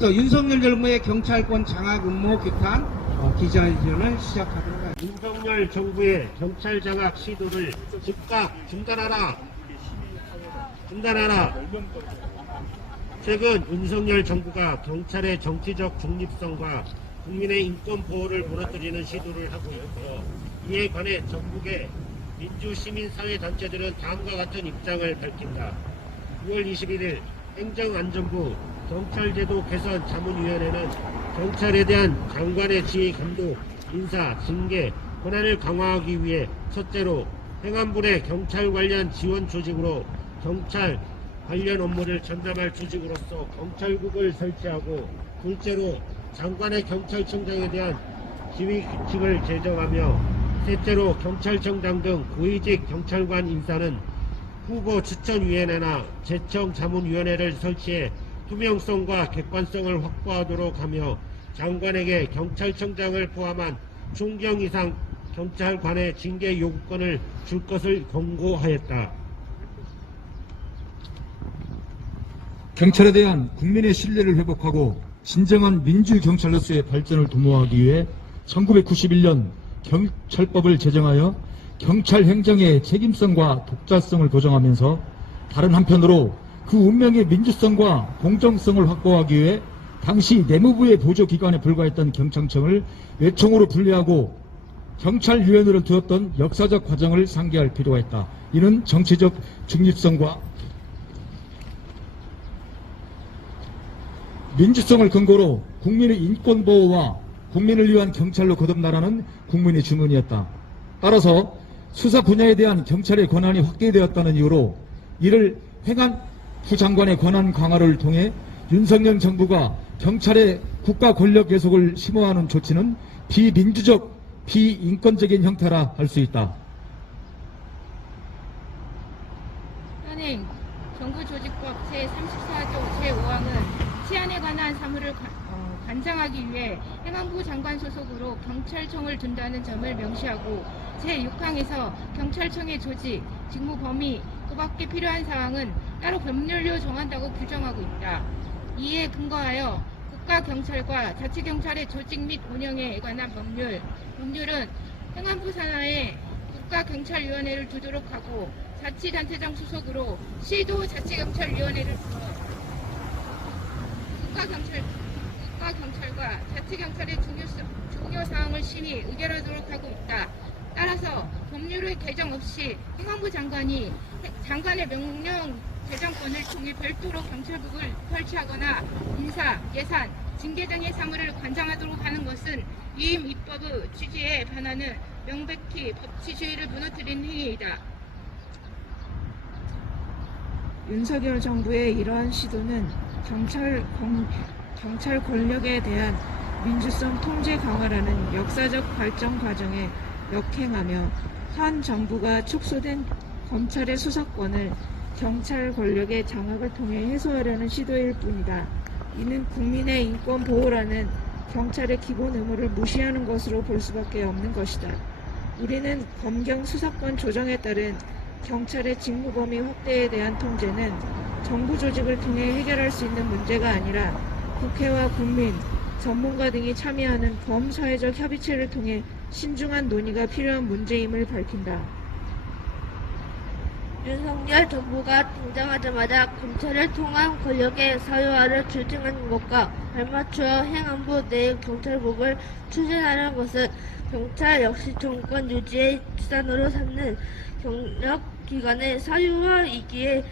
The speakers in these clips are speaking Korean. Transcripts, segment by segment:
윤석열 정부의 경찰권 장악 음모 규탄 기자회견을 시작하도록 하겠습니다. 윤석열 정부의 경찰 장악 시도를 즉각 중단하라. 최근 윤석열 정부가 경찰의 정치적 중립성과 국민의 인권 보호를 무너뜨리는 시도를 하고 있고, 이에 관해 전국의 민주시민사회단체들은 다음과 같은 입장을 밝힌다. 6월 21일 행정안전부 경찰제도 개선 자문위원회는 경찰에 대한 장관의 지휘 감독, 인사, 징계, 권한을 강화하기 위해 첫째로 행안부 내 경찰 관련 지원 조직으로 경찰 관련 업무를 전담할 조직으로서 경찰국을 설치하고, 둘째로 장관의 경찰청장에 대한 지휘 규칙을 제정하며, 셋째로 경찰청장 등 고위직 경찰관 인사는 후보 추천위원회나 제청 자문위원회를 설치해 투명성과 객관성을 확보하도록 하며, 장관에게 경찰청장을 포함한 총경 이상 경찰관의 징계 요구권을 줄 것을 권고하였다. 경찰에 대한 국민의 신뢰를 회복하고 진정한 민주경찰로서의 발전을 도모하기 위해 1991년 경찰법을 제정하여 경찰 행정의 책임성과 독자성을 보장하면서, 다른 한편으로 그 운명의 민주성과 공정성을 확보하기 위해 당시 내무부의 보조기관에 불과했던 경찰청을 외청으로 분리하고 경찰위원회를 두었던 역사적 과정을 상기할 필요가 있다. 이는 정치적 중립성과 민주성을 근거로 국민의 인권보호와 국민을 위한 경찰로 거듭나라는 국민의 주문이었다. 따라서 수사 분야에 대한 경찰의 권한이 확대되었다는 이유로 이를 행안부 장관의 권한 강화를 통해 윤석열 정부가 경찰의 국가 권력 계속을 심화하는 조치는 비민주적, 비인권적인 형태라 할 수 있다. 현행 정부조직법 제34조 제5항은 치안에 관한 사무를 관장하기 위해 행안부 장관 소속으로 경찰청을 둔다는 점을 명시하고, 제6항에서 경찰청의 조직, 직무 범위, 그 밖에 필요한 사항은 따로 법률로 정한다고 규정하고 있다. 이에 근거하여 국가경찰과 자치경찰의 조직 및 운영에 관한 법률은 행안부 산하에 국가경찰위원회를 두도록 하고, 자치단체장 소속으로 시도 자치경찰위원회를 두어 국가경찰과 자치경찰의 중요사항을 심의, 의결하도록 하고 있다. 따라서 법률의 개정 없이 행안부 장관이 장관의 명령 제정권을 통해 별도로 경찰국을 설치하거나 인사, 예산, 징계 등의 사무를 관장하도록 하는 것은 위임 입법의 취지에 반하는 명백히 법치주의를 무너뜨린 행위이다. 윤석열 정부의 이러한 시도는 경찰 권력에 대한 민주성 통제 강화라는 역사적 발전 과정에 역행하며, 현 정부가 축소된 검찰의 수사권을 경찰 권력의 장악을 통해 해소하려는 시도일 뿐이다. 이는 국민의 인권 보호라는 경찰의 기본 의무를 무시하는 것으로 볼 수밖에 없는 것이다. 우리는 검경 수사권 조정에 따른 경찰의 직무 범위 확대에 대한 통제는 정부 조직을 통해 해결할 수 있는 문제가 아니라 국회와 국민, 전문가 등이 참여하는 범사회적 협의체를 통해 신중한 논의가 필요한 문제임을 밝힌다. 윤석열 정부가 등장하자마자 검찰을 통한 권력의 사유화를 추진하는 것과 발맞추어 행안부 내 경찰국을 추진하는 것은 경찰 역시 정권 유지의 수단으로 삼는 경력기관의 사유화이기에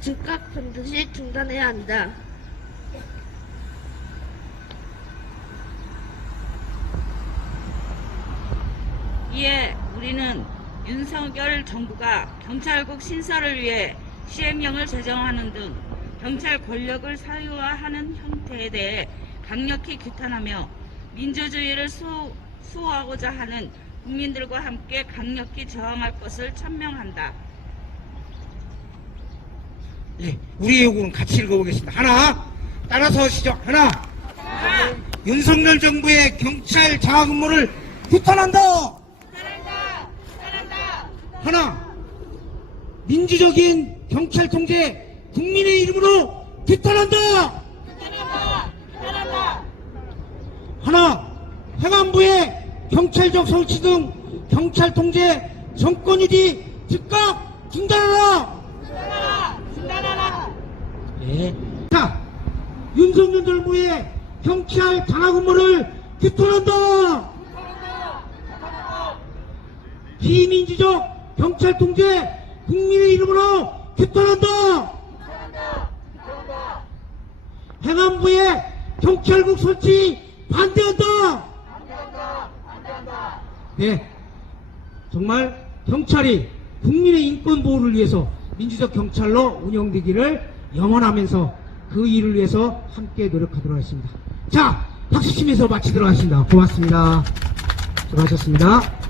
즉각 반드시 중단해야 한다. 이에 우리는 윤석열 정부가 경찰국 신설을 위해 시행령을 제정하는 등 경찰 권력을 사유화하는 형태에 대해 강력히 규탄하며, 민주주의를 수호하고자 하는 국민들과 함께 강력히 저항할 것을 천명한다. 예, 우리의 요구는 같이 읽어보겠습니다. 하나, 따라서 시작. 하나. 윤석열 정부의 경찰 장악 음모를 규탄한다. 하나, 민주적인 경찰 통제 국민의 이름으로 규탄한다. 행안부의 경찰적 설치 등 경찰 통제 정권유지 즉각 중단하라! 네. 자, 윤석열 정부의 경찰 장악 음모를 규탄한다! 비민주적 경찰 통제 국민의 이름으로 규탄한다! 행안부의 경찰국 설치 반대한다! 네, 정말 경찰이 국민의 인권 보호를 위해서 민주적 경찰로 운영되기를 염원하면서 그 일을 위해서 함께 노력하도록 하겠습니다. 자, 박수 치면서 마치도록 하겠습니다. 고맙습니다. 수고하셨습니다.